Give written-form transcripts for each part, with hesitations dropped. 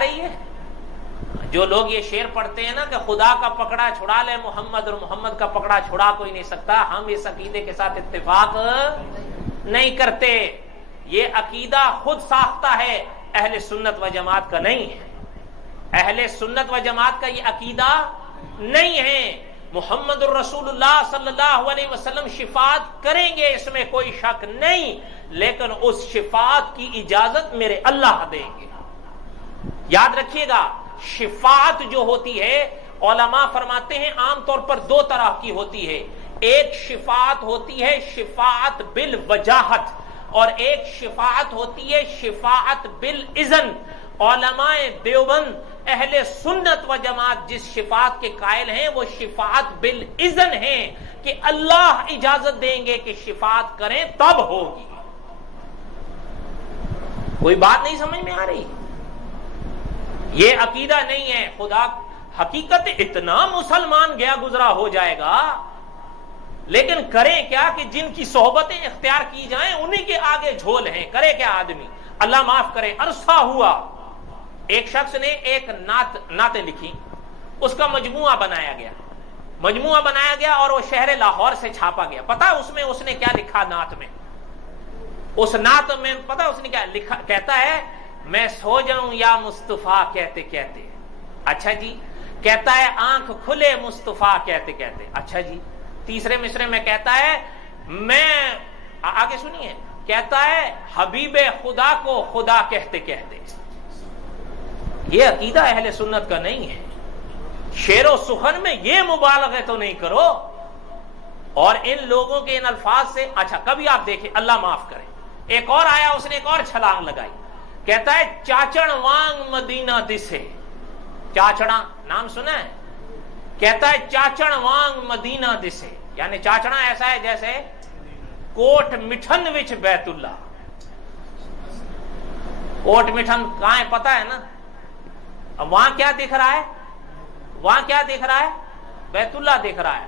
رہی ہے؟ جو لوگ یہ شعر پڑھتے ہیں نا کہ خدا کا پکڑا چھڑا لے محمد اور محمد کا پکڑا چھڑا کوئی نہیں سکتا، ہم اس عقیدے کے ساتھ اتفاق نہیں کرتے. یہ عقیدہ خود ساختہ ہے، اہل سنت و جماعت کا نہیں ہے. اہل سنت و جماعت کا یہ عقیدہ نہیں ہے. محمد الرسول اللہ صلی اللہ علیہ وسلم شفاعت کریں گے، اس میں کوئی شک نہیں، لیکن اس شفاعت کی اجازت میرے اللہ دیں گے. یاد رکھیے گا، شفاعت جو ہوتی ہے علماء فرماتے ہیں عام طور پر دو طرح کی ہوتی ہے. ایک شفاعت ہوتی ہے شفاعت بالوجاہت، اور ایک شفاعت ہوتی ہے شفاعت بالاذن. علماء دیوبند اہل سنت و جماعت جس شفاعت کے قائل ہیں وہ شفاعت بالاذن ہیں کہ اللہ اجازت دیں گے کہ شفاعت کریں تب ہوگی. کوئی بات نہیں سمجھ میں آ رہی؟ یہ عقیدہ نہیں ہے. خدا حقیقت اتنا مسلمان گیا گزرا ہو جائے گا، لیکن کریں کیا کہ جن کی صحبتیں اختیار کی جائیں انہی کے آگے جھول ہیں. کرے کیا آدمی؟ اللہ معاف کرے، عرصہ ہوا ایک شخص نے ایک نعتیں لکھی، اس کا مجموعہ بنایا گیا اور وہ شہر لاہور سے چھاپا گیا. پتہ اس میں اس نے کیا لکھا؟ نعت میں، اس نعت میں پتہ اس نے کیا لکھا؟ کہتا ہے میں سو جاؤں یا مصطفیٰ کہتے کہتے. اچھا جی. کہتا ہے آنکھ کھلے مصطفیٰ کہتے کہتے. اچھا جی. تیسرے مصرے میں کہتا ہے میں آگے سنیے، کہتا ہے حبیب خدا کو خدا کہتے کہتے. یہ عقیدہ اہل سنت کا نہیں ہے. شعر و سخن میں یہ مبالغے تو نہیں کرو. اور ان لوگوں کے ان الفاظ سے اچھا کبھی آپ دیکھیں، اللہ معاف کرے، ایک اور آیا اس نے ایک اور چھلانگ لگائی. کہتا ہے چاچڑ وانگ مدینہ دسے. چاچڑا نام سنا ہے؟ کہتا ہے چاچڑ وانگ مدینہ دسے، یعنی چاچڑا ایسا ہے جیسے کوٹ مٹھن وچ بیت اللہ. کوٹ مٹھن کہاں ہے پتہ ہے نا؟ اب وہاں کیا دکھ رہا ہے؟ وہاں کیا دکھ رہا ہے؟ بیت اللہ دکھ رہا ہے.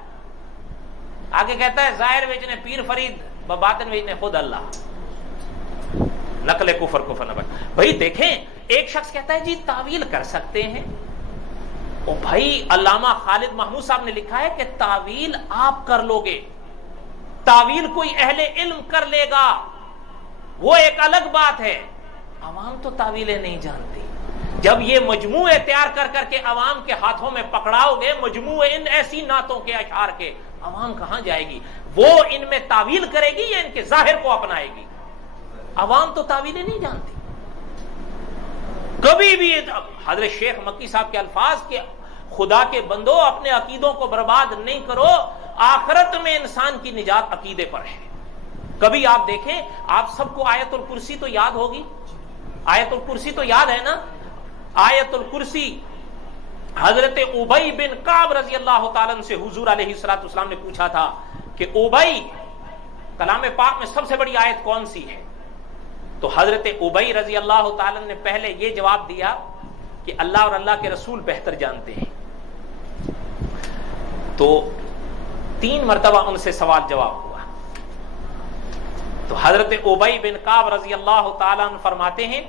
آگے کہتا ہے ظاہر وچ نے پیر فرید باطن وچ نے خود اللہ. نقل کفر نبی. بھائی دیکھیں، ایک شخص کہتا ہے جی تعویل کر سکتے ہیں. او بھائی علامہ خالد محمود صاحب نے لکھا ہے کہ تعویل آپ کر لو گے، تعویل کوئی اہل علم کر لے گا وہ ایک الگ بات ہے. عوام تو تعویلیں نہیں جانتی. جب یہ مجموعے تیار کر کر کے عوام کے ہاتھوں میں پکڑاؤ گے، مجموعے ان ایسی نعتوں کے اشعار کے، عوام کہاں جائے گی؟ وہ ان میں تعویل کرے گی یا ان کے ظاہر کو اپنائے گی؟ عوام تو تعویلیں نہیں جانتی. کبھی بھی حضرت شیخ مکی صاحب کے الفاظ کے خدا کے بندو اپنے عقیدوں کو برباد نہیں کرو، آخرت میں انسان کی نجات عقیدے پر ہے. کبھی آپ دیکھیں، آپ سب کو آیت الکرسی تو یاد ہوگی، آیت الکرسی تو یاد ہے نا؟ آیت الکرسی حضرت ابی بن کعب رضی اللہ تعالیٰ عنہ سے حضور علیہ الصلوۃ والسلام نے پوچھا تھا کہ ابی، کلام پاک میں سب سے بڑی آیت کون سی ہے؟ تو حضرت ابی رضی اللہ تعالیٰ نے پہلے یہ جواب دیا کہ اللہ اور اللہ کے رسول بہتر جانتے ہیں. تو 3 مرتبہ ان سے سوال جواب ہوا. تو حضرت ابی بن کعب رضی اللہ تعالیٰ عنہ فرماتے ہیں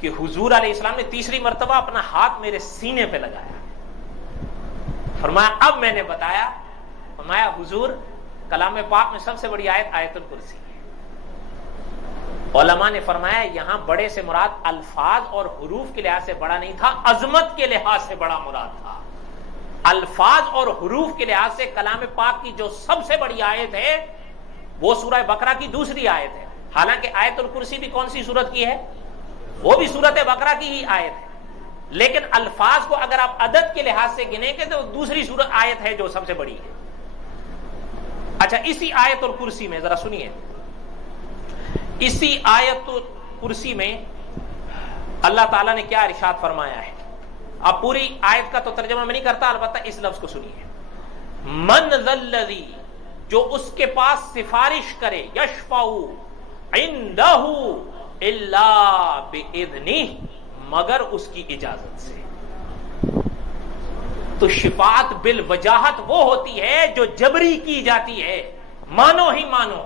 کہ حضور علیہ السلام نے تیسری مرتبہ اپنا ہاتھ میرے سینے پہ لگایا. فرمایا اب میں نے بتایا. فرمایا حضور کلام پاک میں سب سے بڑی آیت آیت الکرسی ہے. علماء نے فرمایا یہاں بڑے سے مراد الفاظ اور حروف کے لحاظ سے بڑا نہیں تھا، عظمت کے لحاظ سے بڑا مراد تھا. الفاظ اور حروف کے لحاظ سے کلام پاک کی جو سب سے بڑی آیت ہے وہ سورہ بقرہ کی دوسری آیت ہے. حالانکہ آیت الکرسی بھی کون سی سورت کی ہے؟ وہ بھی سورت بقرہ کی ہی آیت ہے، لیکن الفاظ کو اگر آپ عدد کے لحاظ سے گنیں گے تو دوسری سورت آیت ہے جو سب سے بڑی ہے. اچھا، اسی آیت الکرسی میں ذرا سنیے، اسی آیت الکرسی میں اللہ تعالیٰ نے کیا ارشاد فرمایا ہے. اب پوری آیت کا تو ترجمہ میں نہیں کرتا، البتہ اس لفظ کو سنیے. من ذا الذی، جو اس کے پاس سفارش کرے، یشفع عندہ الا باذنہ، مگر اس کی اجازت سے. تو شفاعت بالوجاہت وہ ہوتی ہے جو جبری کی جاتی ہے، مانو ہی مانو.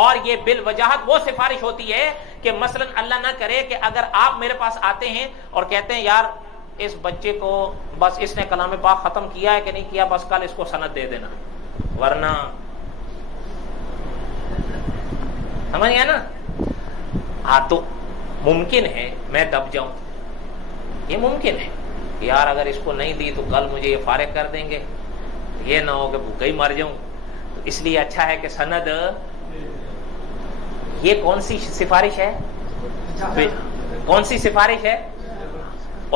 اور یہ بالوجاہت وہ سفارش ہوتی ہے کہ مثلا اللہ نہ کرے کہ اگر آپ میرے پاس آتے ہیں اور کہتے ہیں یار اس بچے کو بس اس نے کلام پاک ختم کیا ہے کہ نہیں کیا، بس کل اس کو سند دے دینا، ورنہ سمجھ گیا نا؟ ہاں تو ممکن ہے میں دب جاؤں، یہ ممکن ہے کہ یار اگر اس کو نہیں دی تو کل مجھے یہ فارغ کر دیں گے، یہ نہ ہو کہ بھوکا ہی مر جاؤں، تو اس لیے اچھا ہے کہ سند۔ یہ کون سی سفارش ہے؟ کون سی سفارش ہے؟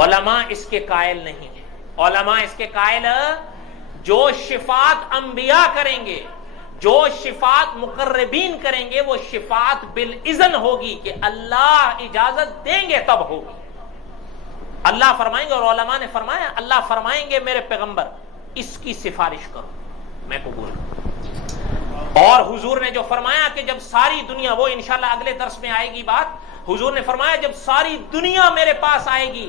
علماء اس کے قائل نہیں ہیں، علماء اس کے قائل جو شفاعت انبیاء کریں گے، جو شفاعت مقربین کریں گے، وہ شفاعت بالاذن ہوگی کہ اللہ اجازت دیں گے تب ہوگی، اللہ فرمائیں گے۔ اور علماء نے فرمایا اللہ فرمائیں گے میرے پیغمبر اس کی سفارش کرو میں قبول کروں۔ اور حضور نے جو فرمایا کہ جب ساری دنیا، وہ انشاءاللہ اگلے درس میں آئے گی بات، حضور نے فرمایا جب ساری دنیا میرے پاس آئے گی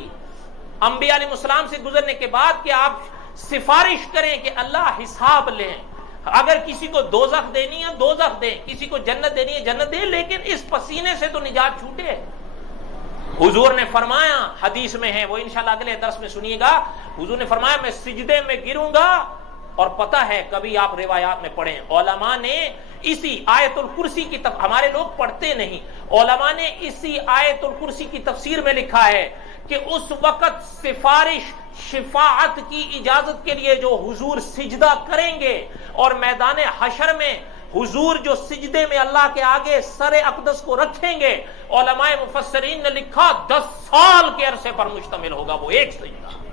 انبیاء علیہ السلام سے گزرنے کے بعد کہ آپ سفارش کریں کہ اللہ حساب لیں، اگر کسی کو دوزخ دینی ہے دوزخ دیں، کسی کو جنت دینی ہے جنت دیں، لیکن اس پسینے سے تو نجات چھوٹے۔ حضور نے فرمایا، حدیث میں ہے، وہ انشاءاللہ اگلے درس میں سنیے گا، حضور نے فرمایا میں سجدے میں گروں گا، اور پتہ ہے کبھی آپ روایات میں پڑھیں علماء نے اسی آیت الکرسی کی ہمارے لوگ پڑھتے نہیں، علماء نے اسی آیت الکرسی کی تفسیر میں لکھا ہے کہ اس وقت سفارش شفاعت کی اجازت کے لیے جو حضور سجدہ کریں گے، اور میدان حشر میں حضور جو سجدے میں اللہ کے آگے سر اقدس کو رکھیں گے، علماء مفسرین نے لکھا 10 سال کے عرصے پر مشتمل ہوگا وہ ایک سجدہ۔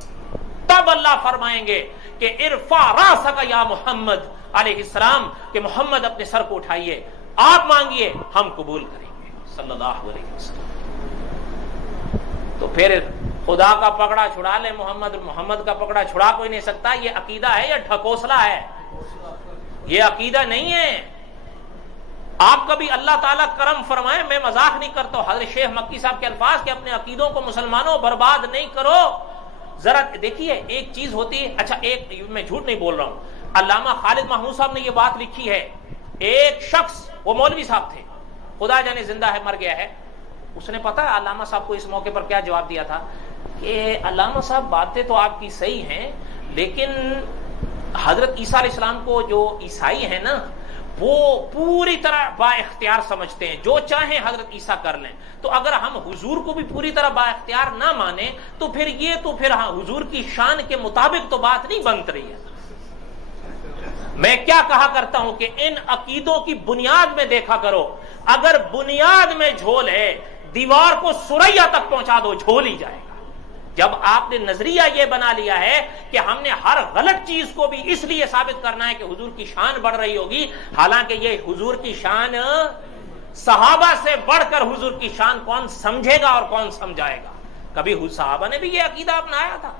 تب اللہ فرمائیں گے کہ ارفع راسک یا محمد علیہ السلام، کہ محمد اپنے سر کو اٹھائیے، آپ مانگیے ہم قبول کریں گے صلی اللہ علیہ وسلم۔ تو پھر خدا کا پکڑا چھڑا لے محمد کا پکڑا چھڑا کوئی نہیں سکتا۔ یہ عقیدہ ہے یا ڈھکوسلا ہے؟ یہ عقیدہ نہیں ہے۔ آپ کبھی اللہ تعالیٰ کرم فرمائے، میں مذاق نہیں کرتا ہوں، حضرت شیخ مکی صاحب کے الفاظ کہ اپنے عقیدوں کو مسلمانوں برباد نہیں کرو۔ ذرا دیکھیے ایک چیز ہوتی ہے، اچھا ایک میں جھوٹ نہیں بول رہا ہوں، علامہ خالد محمود صاحب نے یہ بات لکھی ہے، ایک شخص وہ مولوی صاحب تھے، خدا جانے زندہ ہے مر گیا ہے، اس نے پتا ہے علامہ صاحب کو اس موقع پر کیا جواب دیا تھا کہ علامہ صاحب باتیں تو آپ کی صحیح ہیں، لیکن حضرت عیسیٰ علیہ السلام کو جو عیسائی ہیں نا وہ پوری طرح با اختیار سمجھتے ہیں، جو چاہیں حضرت عیسیٰ کر لیں، تو اگر ہم حضور کو بھی پوری طرح با اختیار نہ مانیں تو پھر یہ تو پھر حضور کی شان کے مطابق تو بات نہیں بنت رہی ہے۔ میں کیا کہا کرتا ہوں کہ ان عقیدوں کی بنیاد میں دیکھا کرو، اگر بنیاد میں جھول ہے دیوار کو سریا تک پہنچا دو، جھول ہی جائے گا۔ جب آپ نے نظریہ یہ بنا لیا ہے کہ ہم نے ہر غلط چیز کو بھی اس لیے ثابت کرنا ہے کہ حضور کی شان بڑھ رہی ہوگی، حالانکہ یہ حضور کی شان صحابہ سے بڑھ کر حضور کی شان کون سمجھے گا اور کون سمجھائے گا؟ کبھی صحابہ نے بھی یہ عقیدہ اپنایا تھا؟